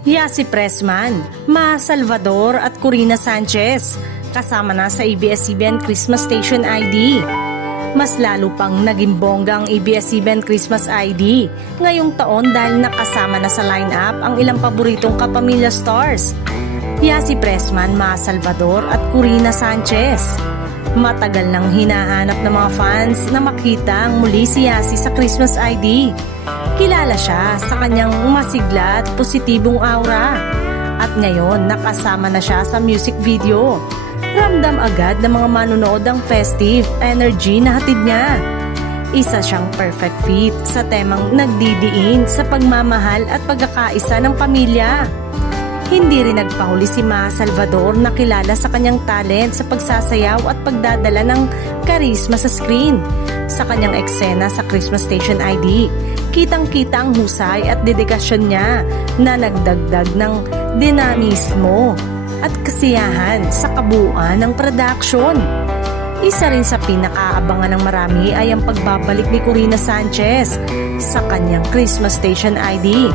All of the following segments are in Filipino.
Yasi Pressman, Ma Salvador at Corina Sanchez kasama na sa ABS-CBN Christmas Station ID. Mas lalo pang naging bongga ang ABS-CBN Christmas ID ngayong taon dahil nakasama na sa lineup ang ilang paboritong kapamilya stars. Yasi Pressman, Ma Salvador at Corina Sanchez. Matagal nang hinahanap ng mga fans na makita ang muli si Yasi sa Christmas ID. Kilala siya sa kanyang masigla at positibong aura. At ngayon, nakasama na siya sa music video. Ramdam agad ng mga manonood ang festive energy na hatid niya. Isa siyang perfect fit sa temang nagdidiin sa pagmamahal at pagkakaisa ng pamilya. Hindi rin nagpahuli si Ma Salvador na kilala sa kanyang talent sa pagsasayaw at pagdadala ng karisma sa screen. Sa kanyang eksena sa Christmas Station ID, kitang-kita ang husay at dedikasyon niya na nagdagdag ng dinamismo at kasiyahan sa kabuuan ng production. Isa rin sa pinakaabangan ng marami ay ang pagbabalik ni Corina Sanchez sa kanyang Christmas Station ID.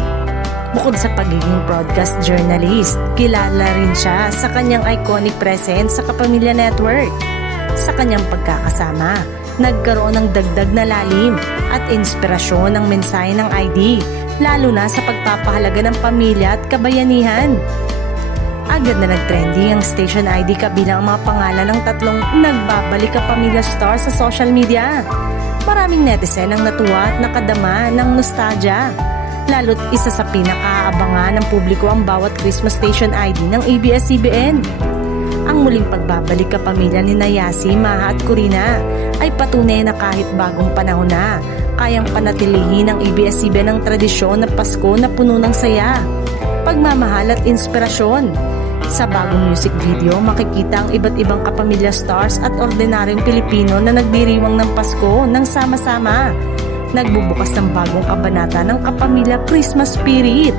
Bukod sa pagiging broadcast journalist, kilala rin siya sa kanyang iconic presence sa Kapamilya Network. Sa kanyang pagkakasama, nagkaroon ng dagdag na lalim at inspirasyon ng mensahe ng ID, lalo na sa pagpapahalaga ng pamilya at kabayanihan. Agad na nag-trending ang Station ID kabilang ang mga pangalan ng tatlong nagbabalik kapamilya stars sa social media. Maraming netizen ang natuwa at nakadama ng nostalgia. Lalo't isa sa pinakaabangan ng publiko ang bawat Christmas Station ID ng ABS-CBN. Ang muling pagbabalik kapamilya ni Yasi, Maha at Corina ay patunay na kahit bagong panahon na, kayang panatilihin ng ABS-CBN ang tradisyon ng Pasko na puno ng saya, pagmamahal at inspirasyon. Sa bagong music video, makikita ang iba't ibang kapamilya stars at ordinaryong Pilipino na nagdiriwang ng Pasko nang sama-sama. Nagbubukas ng bagong kabanata ng kapamilya Christmas spirit.